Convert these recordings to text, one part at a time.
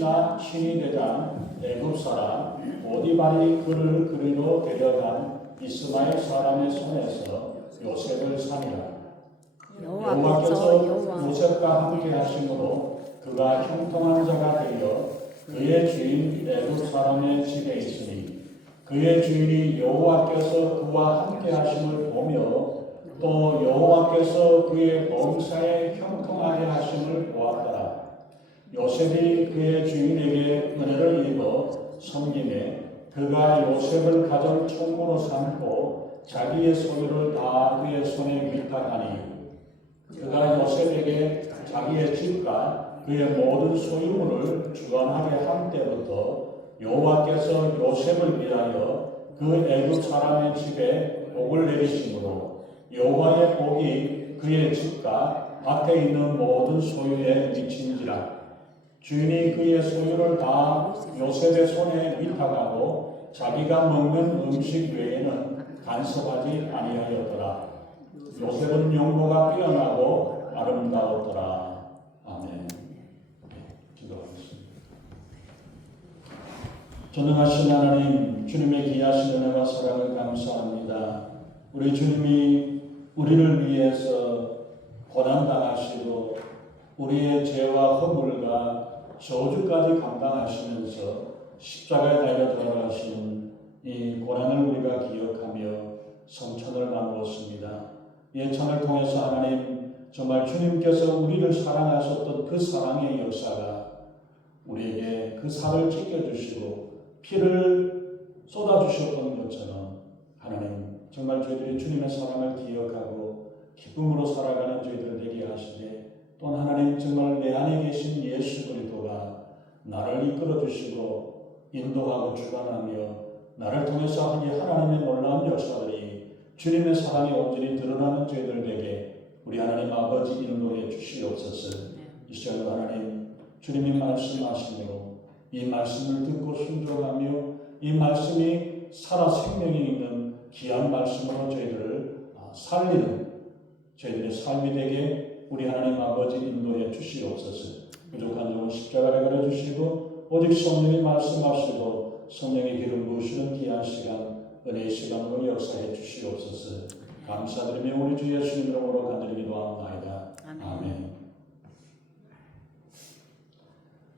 신이 되자 애굽 사람 보디발이 그를 그리로 데려간 이스마엘 사람의 손에서 요셉을 산이라. 여호와께서 요셉과 함께 하심으로 그가 형통한 자가 되어 그의 주인 애굽 사람의 집에 있으니 그의 주인이 여호와께서 그와 함께 하심을 보며 또 여호와께서 그의 범사에 형통하게 하심을 보았더라. 요셉이 그의 주인에게 은혜를 입어 섬김에 그가 요셉을 가정 총무로 삼고 자기의 소유를 다 그의 손에 위탁하니 그가 요셉에게 자기의 집과 그의 모든 소유물을 주관하게 한 때부터 여호와께서 요셉을 위하여 그 애굽 사람의 집에 복을 내리심으로 여호와의 복이 그의 집과 밭에 있는 모든 소유에 미친지라. 주인이 그의 소유를 다 요셉의 손에 위탁하고 자기가 먹는 음식 외에는 간섭하지 아니하였더라. 요셉은 용모가 뛰어나고 아름다웠더라. 아멘. 기도하겠습니다. 전능하신 하나님, 주님의 귀하신 은혜와 사랑을 감사합니다. 우리 주님이 우리를 위해서 고난당하시고 우리의 죄와 허물과 저주까지 감당하시면서 십자가에 달려 돌아가신 이 고난을 우리가 기억하며 성천을 나누었습니다. 예찬을 통해서 하나님, 정말 주님께서 우리를 사랑하셨던 그 사랑의 역사가 우리에게 그 살을 찢겨주시고 피를 쏟아주셨던 것처럼 하나님, 정말 저희들이 주님의 사랑을 기억하고 기쁨으로 살아가는 저희들 되게 하시되 또 하나님, 정말 내 안에 계신 예수 그리스도가 나를 이끌어주시고 인도하고 주관하며 나를 통해서 하니 하나님의 놀라운 역사들이 주님의 사랑이 온전히 드러나는 저희들에게 우리 하나님 아버지 인도해 주시옵소서. 이 시간도 하나님, 주님이 말씀하시므로 이 말씀을 듣고 순종하며 이 말씀이 살아 생명이 있는 귀한 말씀으로 저희들을 살리는 저희들의 삶이 되게 우리 하나님 아버지 인도해 주시옵소서. 부족한 점은 십자가에 걸어 주시고 오직 성령이 말씀하시고 성령의 기름 부으시는 귀한 시간, 은혜의 시간으로 역사해 주시옵소서. 감사드리며 우리 주 예수님 이름으로 간절히 기도합니다. 아멘.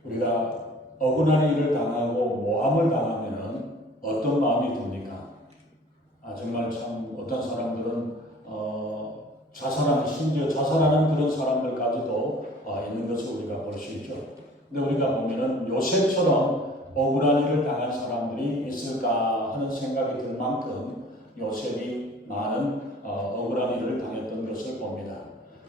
우리가 억울한 일을 당하고 모함을 당하면 어떤 마음이 듭니까? 정말 참 어떤 사람들은 자살하는, 심지어 자살하는 그런 사람들까지도 있는 것을 우리가 볼 수 있죠. 근데 우리가 보면은 요셉처럼 억울한 일을 당한 사람들이 있을까 하는 생각이 들 만큼 요셉이 많은 억울한 일을 당했던 것을 봅니다.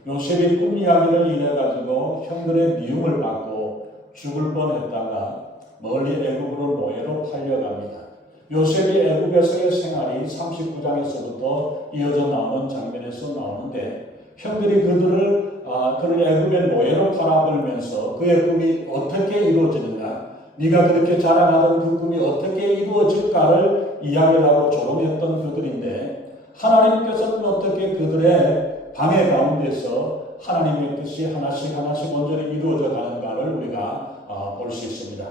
요셉이 꿈 이야기를 인해 가지고 형들의 미움을 받고 죽을 뻔했다가 멀리 애굽으로 노예로 팔려갑니다. 요셉이 애굽에서의 생활이 39장에서부터 이어져 나오는 장면에서 나오는데 형들이 그를 애굽의 노예로 팔아버리면서 그의 꿈이 어떻게 이루어지느냐, 네가 그렇게 자랑하던 그 꿈이 어떻게 이루어질까를 이야기를 하고 조롱했던 그들인데 하나님께서는 어떻게 그들의 방해 가운데서 하나님의 뜻이 하나씩 온전히 이루어져 가는가를 우리가 볼 수 있습니다.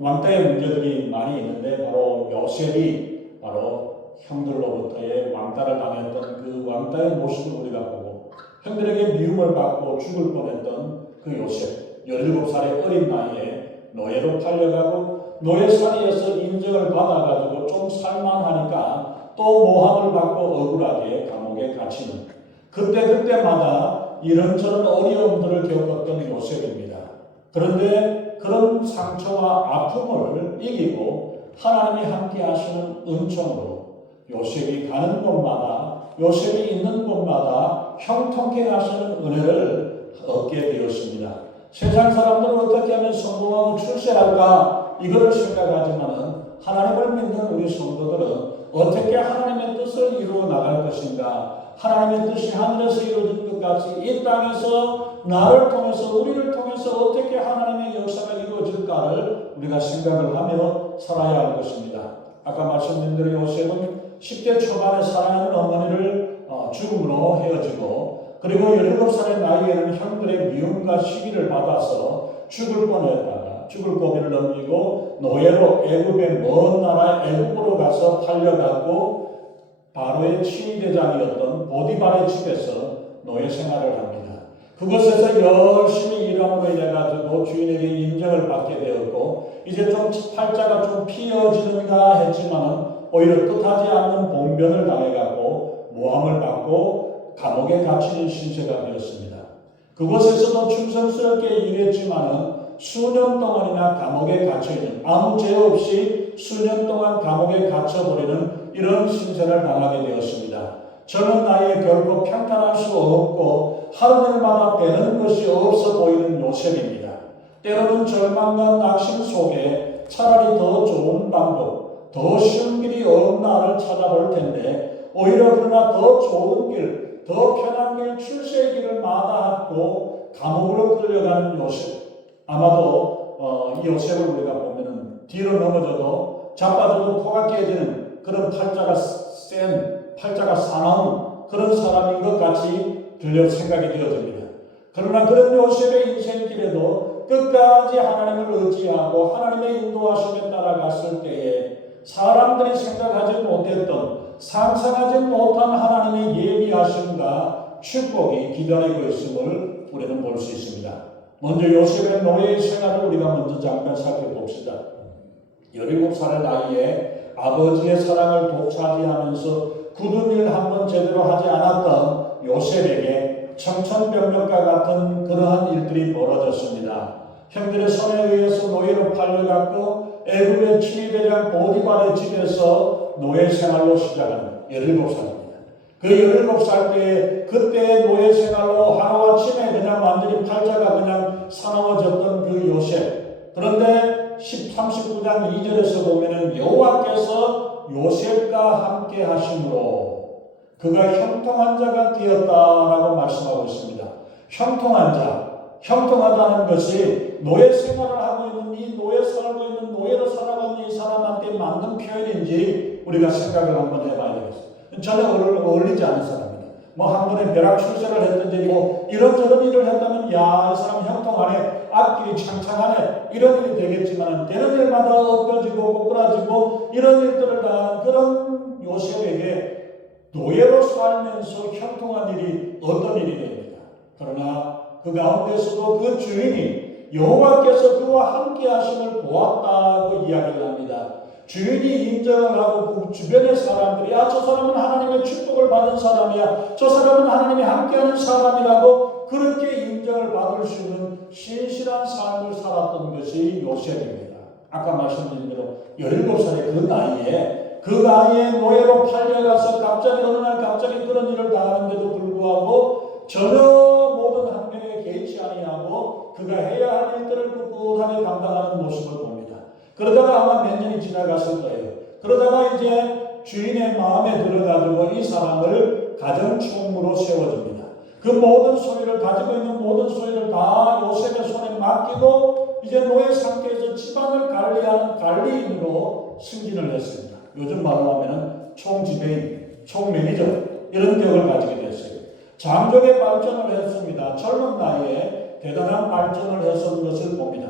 왕따의 문제들이 많이 있는데 바로 요셉이 바로 형들로부터의 왕따를 당했던 그 왕따의 모습을 우리가 보고 형들에게 미움을 받고 죽을 뻔했던 그 요셉, 17살의 어린 나이에 노예로 팔려가고 노예살이에서 인정을 받아가지고 좀 살만하니까 또 모함을 받고 억울하게 감옥에 갇히는 그때마다 이런저런 어려움들을 겪었던 요셉입니다. 그런데 그런 상처와 아픔을 이기고 하나님이 함께 하시는 은총으로 요셉이 가는 곳마다, 요셉이 있는 곳마다 형통케 하시는 은혜를 얻게 되었습니다. 세상 사람들은 어떻게 하면 성공하고 출세할까 이거를 생각하지만은 하나님을 믿는 우리 성도들은 어떻게 하나님의 뜻을 이루어 나갈 것인가, 하나님의 뜻이 하늘에서 이루어진 것 같이 이 땅에서 나를 통해서, 우리를 통해서 어떻게 하나님의 역사가 이루어질까를 우리가 생각을 하며 살아야 할 것입니다. 아까 말씀드린 대로 요셉은 10대 초반에 사랑하는 어머니를 죽음으로 헤어지고 그리고 17살의 나이에는 형들의 미움과 시기를 받아서 죽을 뻔했다가 죽을 고비를 넘기고 노예로 애굽의 먼 나라 애굽으로 가서 팔려갔고 바로의 친위대장이었던 보디발의 집에서 노예 생활을 합니다. 그곳에서 열심히 일함으로 인해 가지고 주인에게 인정을 받게 되었고 이제 좀 팔자가 좀 피어지는가 했지만은 오히려 뜻하지 않는 봉변을 당해갖고 모함을 받고 감옥에 갇히는 신세가 되었습니다. 그곳에서도 충성스럽게 일했지만은 수년 동안이나 감옥에 갇혀있는 아무 죄 없이 수년 동안 감옥에 갇혀버리는 이런 신세를 당하게 되었습니다. 젊은 나이에 결코 평탄할 수 없고 하루날마다 되는 것이 없어 보이는 요셉입니다. 때로는 절망과 낙심 속에 차라리 더 좋은 방법, 더 쉬운 길이 없나를 찾아볼 텐데 오히려 그러나 더 좋은 길, 더 편한 길, 출세의 길을 마다하고 감옥으로 끌려가는 요셉. 아마도 이 요셉을 우리가 보면은 뒤로 넘어져도 자빠져도 코가 깨지는 그런 팔자가 센, 팔자가 사나운 그런 사람인 것 같이 들려 생각이 되어집니다. 그러나 그런 요셉의 인생길에도 끝까지 하나님을 의지하고 하나님의 인도하심에 따라갔을 때에 사람들이 생각하지 못했던 상상하지 못한 하나님의 예비하심과 축복이 기다리고 있음을 우리는 볼 수 있습니다. 먼저 요셉의 노예 생활을 우리가 먼저 잠깐 살펴봅시다. 17살의 나이에 아버지의 사랑을 독차지하면서 굳은 일 한번 제대로 하지 않았던 요셉에게 청천벽력과 같은 그러한 일들이 벌어졌습니다. 형들의 손에 의해서 노예로 팔려갔고 애굽의 친위대장 보디발의 집에서 노예 생활로 시작하는 17살입니다. 그 17살 때 그때의 노예 생활로 하루아침에 그냥 완전히 팔자가 그냥 사나워졌던 그 요셉. 그런데 39장 2절에서 보면은 여호와께서 요셉과 함께 하심으로 그가 형통한 자가 되었다라고 말씀하고 있습니다. 형통한 자, 형통하다는 것이 노예 생활을 하고 있는 이 노예 살고 있는 노예로 살아가는 이 사람한테 맞는 표현인지 우리가 생각을 한번 해봐야 되겠습니다. 전혀 어울리지 않은 사람입니다. 뭐 한 번에 벼락 출세를 했든지 뭐 이런저런 일을 했다면 야, 이 사람 형통하네, 앞길이 창창하네 이런 일이 되겠지만 되는 일마다 엎어지고 꼬꾸라지고 이런 일들을 당하는 그런 요셉에게 노예로 살면서 형통한 일이 어떤 일이 됩니다. 그러나 그 가운데서도 그 주인이 여호와께서 그와 함께 하심을 보았다고 이야기를 합니다. 주인이 인정을 하고 그 주변의 사람들이 저 사람은 하나님의 축복을 받은 사람이야, 저 사람은 하나님이 함께하는 사람이라고 그렇게 인정을 받을 수 있는 신실한 삶을 살았던 것이 요셉입니다. 아까 말씀드린 대로 17살의 그 나이에 노예로 팔려가서 갑자기 어느 날 갑자기 그런 일을 당하는데도 불구하고 전혀 모든 환경에 개의치 아니하고 그가 해야 할 일들을 꿋꿋하게 감당하는 모습을 봅니다. 그러다가 아마 몇 년이 지나갔을 거예요. 그러다가 이제 주인의 마음에 들어가지고 이 사람을 가정총무로 세워줍니다. 그 모든 소유를 가지고 있는 모든 소유를 다 요셉의 손에 맡기고 이제 노예 상태에서 집안을 관리하는 관리인으로 승진을 했습니다. 요즘 말로 하면은 총지배인, 총매니저 이런 격을 가지게 됐어요. 장족의 발전을 했습니다. 젊은 나이에 대단한 발전을 했었던 것을 봅니다.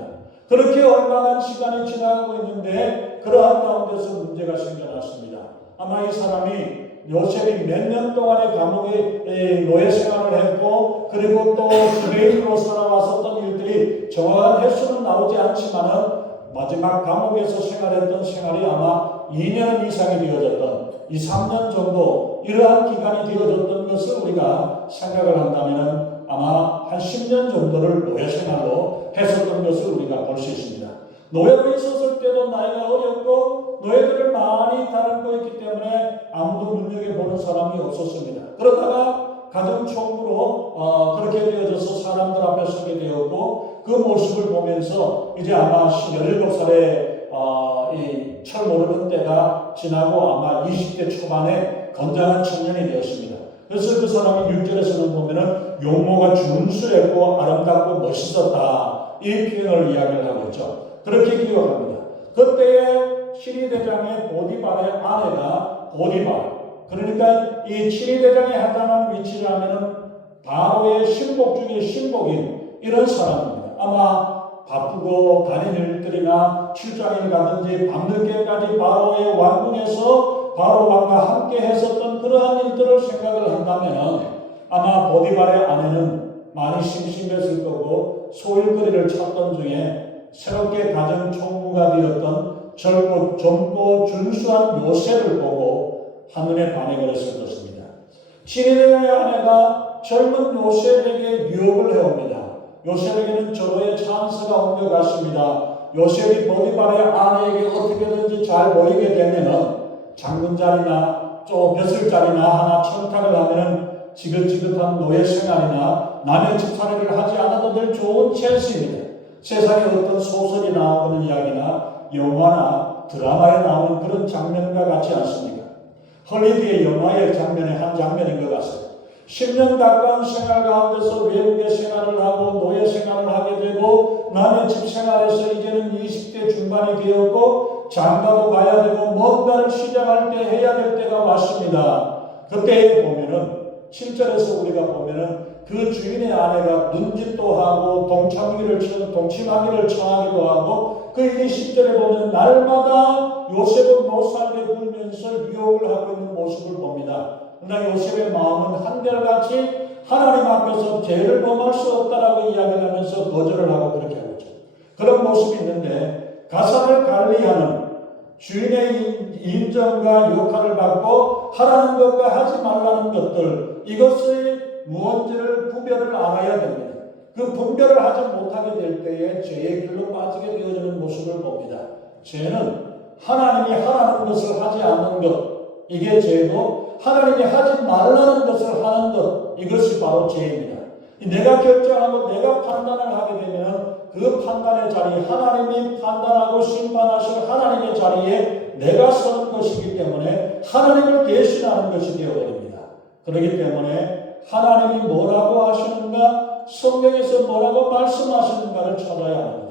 그렇게 얼마나 시간이 지나가고 있는데 그러한 가운데서 문제가 생겨났습니다. 아마 이 사람이 요셉이 몇 년 동안의 감옥에 노예 생활을 했고 그리고 또 지배인으로 살아왔었던 일들이 정확한 횟수는 나오지 않지만은 마지막 감옥에서 생활했던 생활이 아마 2년 이상이 되어졌던 2, 3년 정도 이러한 기간이 되어졌던 것을 우리가 생각을 한다면 아마 한 10년 정도를 노예 생활로 했었던 것을 우리가 볼 수 있습니다. 노예로 있었을 때도 나이가 어렸고 노예들을 많이 다루고 있기 때문에 아무도 눈여겨보는 사람이 없었습니다. 그러다가 가정총무로 그렇게 되어져서 사람들 앞에 서게 되었고 그 모습을 보면서 이제 아마 17살에 이 철 모르는 때가 지나고 아마 20대 초반에 건장한 청년이 되었습니다. 그래서 그 사람이 6절에서는 보면은 용모가 준수했고 아름답고 멋있었다 이 표현을 이야기를 하고 있죠. 그렇게 기억합니다. 그때의 친위대장의 보디발의 아내가 보디발, 그러니까 이 친위대장이 하다는 위치라면은 바로의 신복 중에 신복인 이런 사람입니다. 아마 바쁘고 다른 일들이나 출장을 가든지 밤늦게까지 바로의 왕궁에서 바로 왕과 함께 했었던 그러한 일들을 생각을 한다면 아마 보디발의 아내는 많이 심심했을 거고 소일거리를 찾던 중에 새롭게 가정 총무가 되었던 젊고 준수한 요셉을 보고 한눈에 반응을 했을 것입니다. 시리아의 아내가 젊은 요셉에게 유혹을 해옵니다. 요셉에게는 절호의 찬스가 온 것 같습니다. 요셉이 보디발의 아내에게 어떻게든지 잘 보이게 되면은 장군자리나 벼슬자리나 하나 청탁을 하면은 지긋지긋한 노예 생활이나 남의 집살이를 하지 않아도 될 좋은 찬스입니다. 세상에 어떤 소설이 나오는 이야기나 영화나 드라마에 나오는 그런 장면과 같지 않습니까? 헐리우드의 영화의 장면의 한 장면인 것 같습니다. 10년 가까운 생활 가운데서 외국의 생활을 하고 노예 생활을 하게 되고 남의 집 생활에서 이제는 20대 중반이 되었고 장가도 가야 되고 뭔가를 시작할 때 해야 될 때가 왔습니다. 그때 보면은 7절에서 우리가 보면은 그 주인의 아내가 눈짓도 하고 동침하기를 청하기도 하고 그 일이 10절에 보면 날마다 요셉은 못살게 굴면서 유혹을 하고 있는 모습을 봅니다. 그러나 요셉의 마음은 한결같이 하나님 앞에서 죄를 범할 수 없다라고 이야기를 하면서 거절을 하고 그렇게 하고 있죠. 그런 모습이 있는데 가사를 관리하는 주인의 인정과 역할을 받고 하라는 것과 하지 말라는 것들 이것의 무언지를 구별을 알아야 됩니다. 그 분별을 하지 못하게 될 때에 죄의 길로 빠지게 되어지는 모습을 봅니다. 죄는 하나님이 하라는 것을 하지 않는 것 이게 죄고 하나님이 하지 말라는 것을 하는 것 이것이 바로 죄입니다. 내가 결정하고 내가 판단을 하게 되면 그 판단의 자리 하나님이 판단하고 심판하실 하나님의 자리에 내가 서는 것이기 때문에 하나님을 대신하는 것이 되어버립니다. 그렇기 때문에 하나님이 뭐라고 하시는가 성경에서 뭐라고 말씀하시는가를 찾아야 합니다.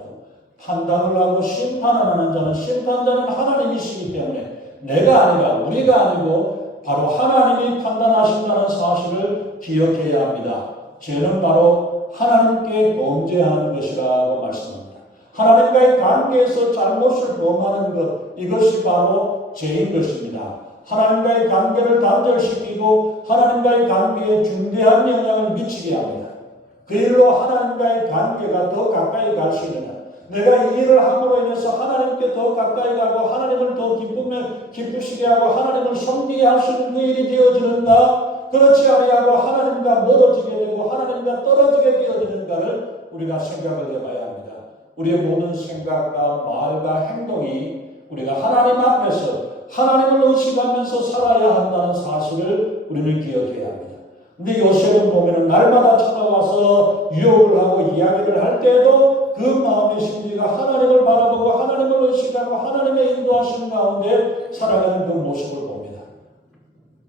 판단을 하고 심판하는 자는 심판자는 하나님이시기 때문에 내가 아니라 우리가 아니고 바로 하나님이 판단하신다는 사실을 기억해야 합니다. 죄는 바로 하나님께 범죄하는 것이라고 말씀합니다. 하나님과의 관계에서 잘못을 범하는 것 이것이 바로 죄인 것입니다. 하나님과의 관계를 단절시키고 하나님과의 관계에 중대한 영향을 미치게 합니다. 그 일로 하나님과의 관계가 더 가까이 갈 수 있는 내가 이 일을 함으로 인해서 하나님께 더 가까이 가고 하나님을 더 기쁘시게 하고 하나님을 섬기게 할 수 있는 그 일이 되어지는가 그렇지 아니하고 하나님과 멀어지게 되고 하나님과 떨어지게 되어지는가를 우리가 생각을 해봐야 합니다. 우리의 모든 생각과 말과 행동이 우리가 하나님 앞에서 하나님을 의식하면서 살아야 한다는 사실을 우리는 기억해야 합니다. 근데 요셉은 보면은 날마다 찾아와서 유혹을 하고 이야기를 할 때도 그 마음의 심리가 하나님을 바라보고 하나님을 의식하고 하나님의 인도하시는 가운데 살아가는 그 모습을 봅니다.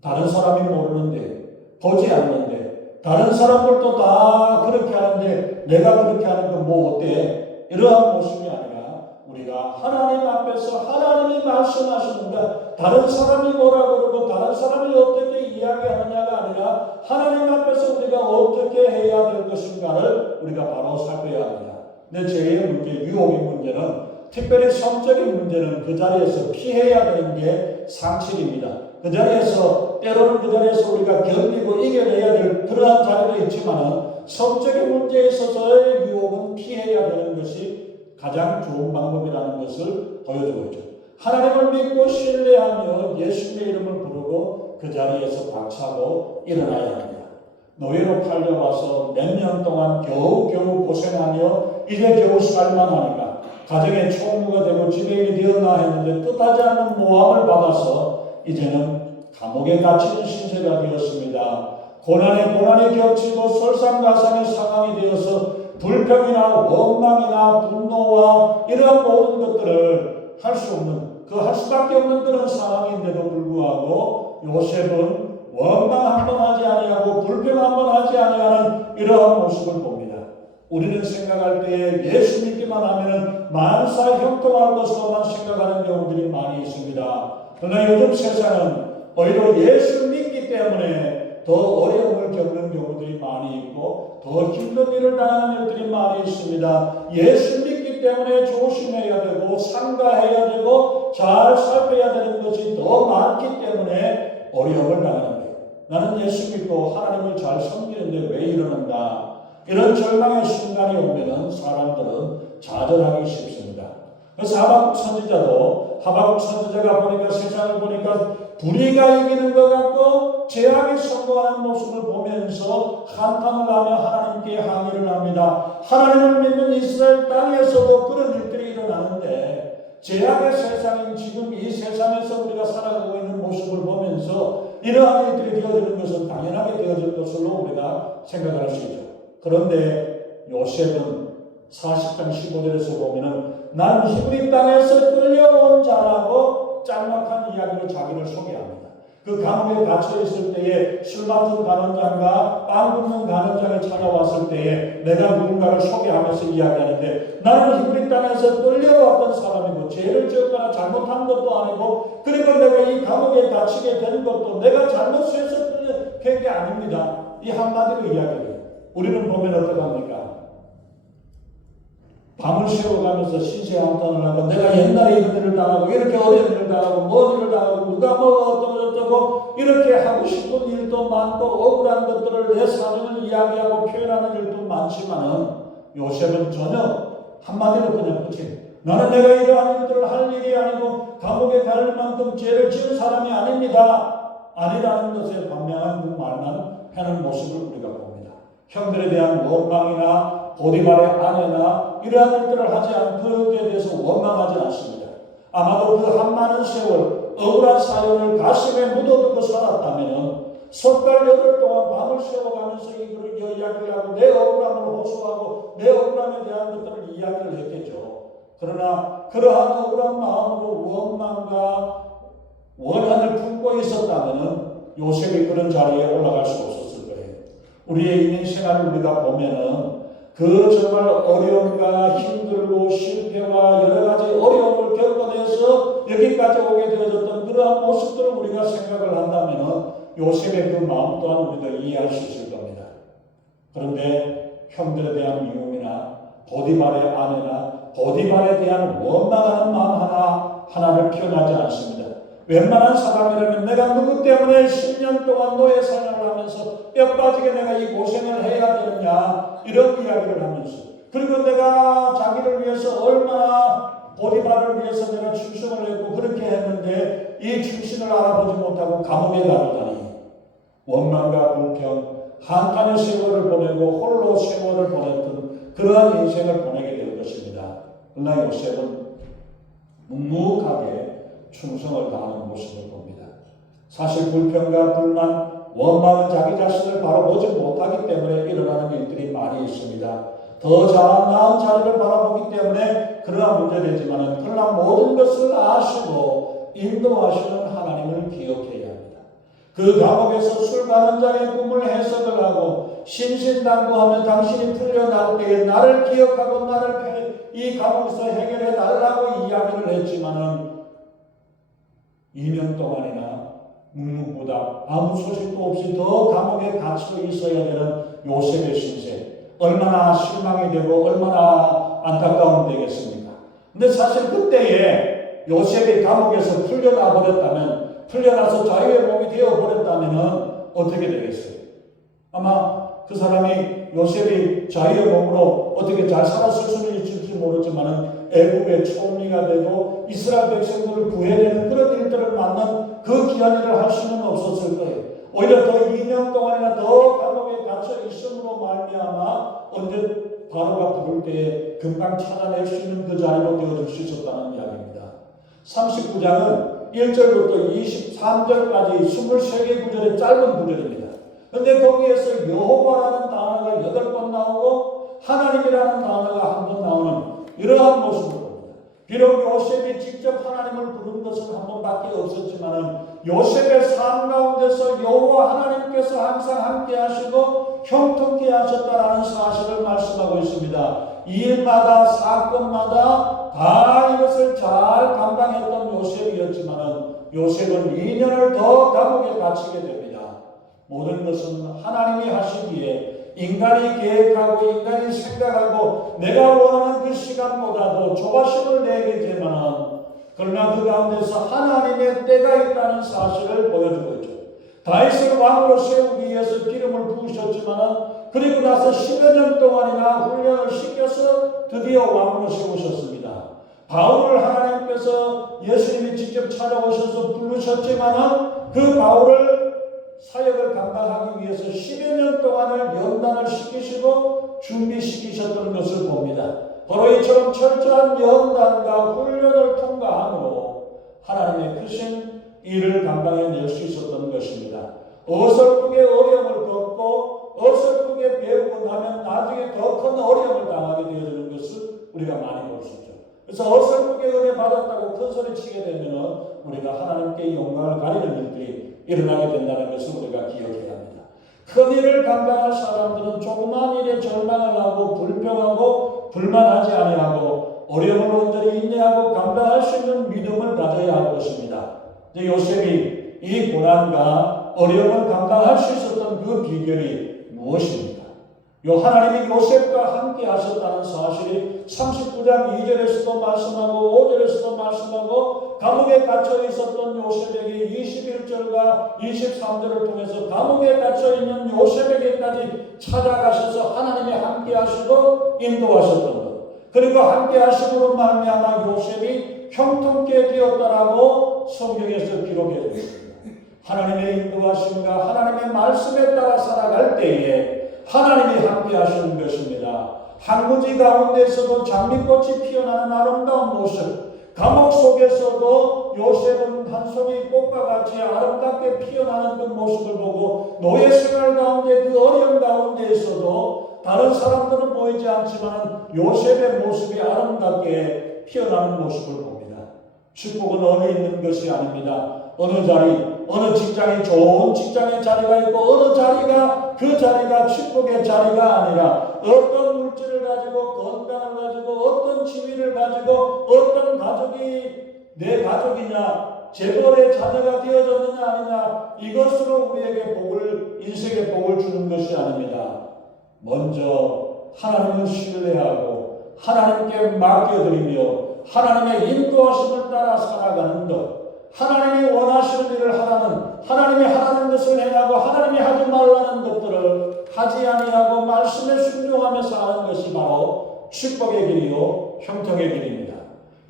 다른 사람이 모르는데 보지 않는데 다른 사람들도 다 그렇게 하는데 내가 그렇게 하는 건 뭐 어때? 이러한 모습이 아니라 우리가 하나님 앞에서 하나님이 말씀하시는가 다른 사람이 뭐라 그러고 다른 사람이 어떻게 이야기하느냐가 아니라 하나님 앞에서 우리가 어떻게 해야 될 것인가를 우리가 바로 살펴야 합니다. 근데 죄의 문제, 유혹의 문제는 특별히 성적인 문제는 그 자리에서 피해야 되는 게 상식입니다. 그 자리에서 때로는 그 자리에서 우리가 견디고 이겨내야 될 그러한 자리도 있지만 성적인 문제에 있어서의 유혹은 피해야 되는 것이 가장 좋은 방법이라는 것을 보여주고 있죠. 하나님을 믿고 신뢰하며 예수님의 이름을 부르고 그 자리에서 박차고 일어나야 합니다. 노예로 팔려와서 몇 년 동안 겨우 고생하며 이제 겨우 살만하니까 가정의 총무가 되고 지배인이 되었나 했는데 뜻하지 않는 모함을 받아서 이제는 감옥에 갇히는 신세가 되었습니다. 고난에 겹치고 설상가상의 상황이 되어서 불평이나 원망이나 분노와 이러한 모든 것들을 할 수 없는 할 수밖에 없는 그런 상황인데도 불구하고 요셉은 원망 한번 하지 아니하고 불평 한번 하지 아니하는 이러한 모습을 봅니다. 우리는 생각할 때 예수 믿기만 하면은 만사 형통할 것으로만 생각하는 경우들이 많이 있습니다. 그러나 요즘 세상은 오히려 예수 믿기 때문에 더 어려움을 겪는 경우들이 많이 있고 더 힘든 일을 당하는 일들이 많이 있습니다. 예수 믿기 있기 때문에 조심해야 되고 삼가해야 되고 잘 살펴야 되는 것이 더 많기 때문에 어려움을 당하는 거예요. 나는 예수 믿고 하나님을 잘 섬기는데 왜 이러는가? 이런 절망의 순간이 오면은 사람들은 좌절하기 쉽습니다. 그래서 하박국 선지자가 보니까 세상을 보니까 불의가 이기는 것 같고 죄악이 성공하는 모습을 보면서 한탄을 하며 하나님께 항의를 합니다. 하나님을 믿는 이스라엘 땅에서도 그런 일들이 일어나는데 죄악의 세상인 지금 이 세상에서 우리가 살아가고 있는 모습을 보면서 이러한 일들이 되어지는 것은 당연하게 되어질 것으로 우리가 생각할 수 있죠. 그런데 요셉은 40장 15절에서 보면은 난 히브리 땅에서 끌려온 자라고 짤막한 이야기로 자기를 소개합니다. 그 감옥에 갇혀 있을 때에 술 맡은 간원장과 빵 굽는 간원장이 찾아왔을 때에 내가 누군가를 소개하면서 이야기하는데 나는 히브리 땅에서 끌려왔던 사람이고 죄를 지었거나 잘못한 것도 아니고 그리고 내가 이 감옥에 갇히게 된 것도 내가 잘못해서 끌려간 게 아닙니다. 이 한마디로 이야기해요. 우리는 보면 어떡합니까? 밤을 새워가면서 신세한탄을 하고 내가 옛날에 이런 일을 당하고 이렇게 어려운 일을 당하고 뭔 일을 당하고 누가 뭐 어쩌고 이렇게 하고 싶은 일도 많고 억울한 것들을 내 사정을 이야기하고 표현하는 일도 많지만은 요셉은 전혀 한마디로 그냥 끝이에요. 나는 내가 이러한 일들을 할 일이 아니고 감옥에 갈 만큼 죄를 지은 사람이 아닙니다. 아니라는 것에 반면한 그 말만 하는 모습을 우리가 봅니다. 형들에 대한 원망이나 보디발의 아내나 이러한 일들을 하지 않기에 대해서 원망하지 않습니다. 아마도 그 한 많은 세월 억울한 사연을 가슴에 묻어두고 살았다면 석달 열흘 동안 밤을 새워가면서 이거를 이야기를 하고 내 억울함을 호소하고 내 억울함에 대한 것들을 이야기를 했겠죠. 그러나 그러한 억울한 마음으로 원망과 원한을 품고 있었다면 요셉이 그런 자리에 올라갈 수 없었을 거예요. 우리의 인생 생활을 우리가 보면은 그 정말 어려움과 힘들고 실패와 여러 가지 어려움을 겪어내서 여기까지 오게 되어졌던 그러한 모습들을 우리가 생각을 한다면 요셉의 그 마음 또한 우리가 이해할 수 있을 겁니다. 그런데 형들에 대한 미움이나 보디발의 아내나 보디발에 대한 원망하는 마음 하나를 표현하지 않습니다. 웬만한 사람이라면 내가 누구 때문에 10년 동안 노예 생활을 하면서 뼈 빠지게 내가 이 고생을 해야 되느냐 이런 이야기를 하면서 그리고 내가 자기를 위해서 얼마나 보디발을 위해서 내가 충성을 했고 그렇게 했는데 이 충신을 알아보지 못하고 감옥에 가두다니 원망과 불평 한탄의 세월을 보내고 홀로 세월을 보냈던 그러한 인생을 보내게 될 것입니다. 그러나 요셉은 묵묵하게 충성을 다하는 모습을 봅니다. 사실 불평과 불만, 원망은 자기 자신을 바라보지 못하기 때문에 일어나는 일들이 많이 있습니다. 더 나은 자리를 바라보기 때문에 그러한 문제되지만 그러나 모든 것을 아시고 인도하시는 하나님을 기억해야 합니다. 그 감옥에서 술간원장의 꿈을 해석을 하고 신신당부하며 당신이 풀려날 때에 나를 기억하고 나를 이 감옥에서 해결해 달라고 이야기를 했지만은 2년 동안이나 묵묵부답 아무 소식도 없이 더 감옥에 갇혀 있어야 되는 요셉의 신세 얼마나 실망이 되고 얼마나 안타까움 되겠습니까? 근데 사실 그때에 요셉이 감옥에서 풀려나 버렸다면 풀려나서 자유의 몸이 되어 버렸다면 어떻게 되겠어요? 아마 그 사람이 요셉이 자유의 몸으로 어떻게 잘 살았을 수는 있을지 모르지만 애국의 총리가 되고 이스라엘 백성들을 구해내는 그런 일들을 만난 그 귀한 일을 할 수는 없었을 거예요. 오히려 더 2년 동안이나 더 감옥에 갇혀 있음으로 말미암아 언제 바로가 부를 때에 금방 찾아낼 수 있는 그 자리로 되어줄 수 있었다는 이야기입니다. 39장은 1절부터 23절까지 23개 구절의 짧은 구절입니다. 그런데 거기에서 여호와라는 단어가 8번 나오고 하나님이라는 단어가 한 번 나오는 이러한 모습을 봅니다. 비록 요셉이 직접 하나님을 부른 것은 한 번밖에 없었지만 요셉의 삶 가운데서 여호와 하나님께서 항상 함께 하시고 형통케 하셨다라는 사실을 말씀하고 있습니다. 일마다 사건마다 다 이것을 잘 감당했던 요셉이었지만 요셉은 2년을 더 감옥에 갇히게 됩니다. 모든 것은 하나님이 하시기에 인간이 계획하고 인간이 생각하고 내가 원하는 그 시간보다도 조바심을 내겠지만 그러나 그 가운데서 하나님의 때가 있다는 사실을 보여주고 있죠. 다윗을 왕으로 세우기 위해서 기름을 부으셨지만 그리고 나서 10여 년 동안이나 훈련을 시켜서 드디어 왕으로 세우셨습니다. 바울을 하나님께서 예수님이 직접 찾아오셔서 부르셨지만 그 바울을 사역을 감당하기 위해서 10여 년 동안을 연단을 시키시고 준비시키셨던 것을 봅니다. 바로 이처럼 철저한 연단과 훈련을 통과함으로 하나님의 크신 일을 감당해낼 수 있었던 것입니다. 어설프게 어려움을 겪고 어설프게 배우고 나면 나중에 더 큰 어려움을 당하게 되어지는 것을 우리가 많이 볼 수 있죠. 그래서 어설프게 은혜 받았다고 큰 소리 치게 되면 우리가 하나님께 영광을 가리는 일들이 일어나게 된다는 것을 우리가 기억해야 합니다. 큰 일을 감당할 사람들은 조그만 일에 절망을 하고 불평하고 불만하지 아니하고 어려움을 온전히 인내하고 감당할 수 있는 믿음을 가져야 할 것입니다. 요셉이 이 고난과 어려움을 감당할 수 있었던 그 비결이 무엇입니까? 하나님이 요셉과 함께 하셨다는 사실이 39장 2절에서도 말씀하고 5절에서도 말씀하고 감옥에 갇혀 있었던 요셉에게 21절과 23절을 통해서 감옥에 갇혀 있는 요셉에게까지 찾아가셔서 하나님이 함께 하시고 인도하셨던 것, 그리고 함께 하심으로 말미암아 요셉이 형통케 되었다라고 성경에서 기록해 주셨습니다. 하나님의 인도하심과 하나님의 말씀에 따라 살아갈 때에 하나님이 함께 하시는 것입니다. 항구지 가운데서도 장미꽃이 피어나는 아름다운 모습, 감옥 속에서도 요셉은 한 송이 꽃과 같이 아름답게 피어나는 그 모습을 보고 노예 생활 가운데 그 어려움 가운데에서도 다른 사람들은 보이지 않지만 요셉의 모습이 아름답게 피어나는 모습을 봅니다. 축복은 어느 있는 것이 아닙니다. 어느 자리, 어느 직장이 좋은 직장의 자리가 있고 어느 자리가 그 자리가 축복의 자리가 아니라 어떤 물질을 가지고 건강을 가지고 어떤 지위를 가지고 어떤 가족이 내 가족이냐 재벌의 자녀가 되어졌느냐 아니냐 이것으로 우리에게 복을 인생의 복을 주는 것이 아닙니다. 먼저 하나님을 신뢰하고 하나님께 맡겨드리며 하나님의 인도하심을 따라 살아가는 것, 하나님이 원하시는 일을 하라는, 하나님이 하라는 것을 행하고 하나님이 하지 말라는 것들을 하지 아니하고 말씀에 순종하며 사는 것이 바로 축복의 길이요 형통의 길입니다.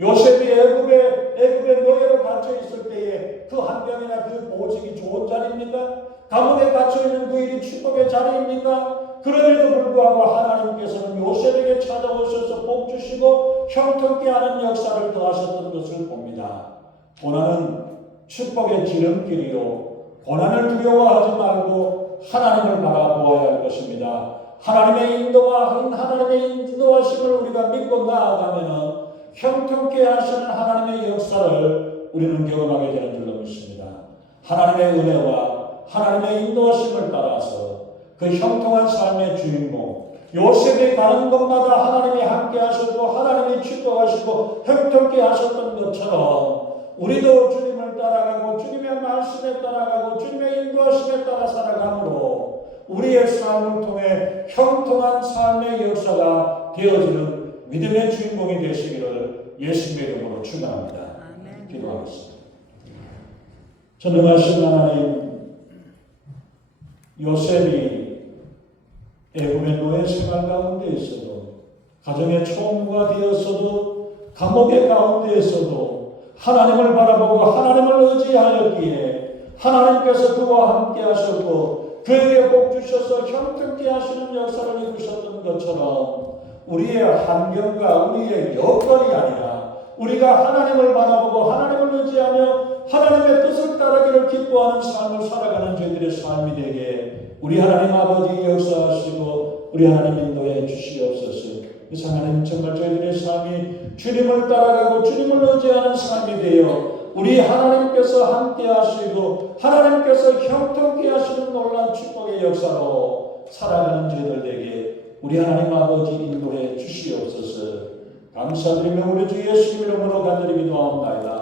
요셉이 애굽의 노예로 갇혀 있을 때에 그 환경이나 그 보직이 좋은 자리입니까? 감옥에 갇혀 있는 그 일이 축복의 자리입니까? 그럼에도 불구하고 하나님께서는 요셉에게 찾아오셔서 복 주시고 형통케 하는 역사를 더하셨던 것을 봅니다. 고난은 축복의 지름길이요 고난을 두려워하지 말고 하나님을 바라보아야 할 것입니다. 하나님의 인도하심을 우리가 믿고 나아가면 형통케 하시는 하나님의 역사를 우리는 경험하게 되는 줄로 믿습니다. 하나님의 은혜와 하나님의 인도하심을 따라서 그 형통한 삶의 주인공 요셉이 가는 곳마다 하나님이 함께 하셨고 하나님이 축복하시고 형통케 하셨던 것처럼 우리도 주님을 따라가고 주님의 말씀에 따라가고 주님의 인도하심에 따라 살아가므로 우리의 삶을 통해 형통한 삶의 역사가 되어지는 믿음의 주인공이 되시기를 예수님의 이름으로 축원합니다. 기도하겠습니다. 전능하신 하나님, 요셉이 애굽의 노예 생활 가운데에서도 가정의 총무가 되었어도 감옥의 가운데에서도 하나님을 바라보고 하나님을 의지하였기에 하나님께서 그와 함께 하셨고 그에게 복 주셔서 형통케 하시는 역사를 이루셨던 것처럼 우리의 환경과 우리의 여건이 아니라 우리가 하나님을 바라보고 하나님을 의지하며 하나님의 뜻을 따르기를 기뻐하는 삶을 살아가는 저희들의 삶이 되게 우리 하나님 아버지 역사하시고 우리 하나님 인도해 주시옵소서. 하나님 정말 저희들의 삶이 주님을 따라가고 주님을 의지하는 삶이 되어 우리 하나님께서 함께 하시고 하나님께서 형통케 하시는 놀라운 축복의 역사로 살아가는 저희들 되게 우리 하나님 아버지 인도해 주시옵소서. 감사드리며 우리 주 예수 이름으로 간절히 기도하옵나이다.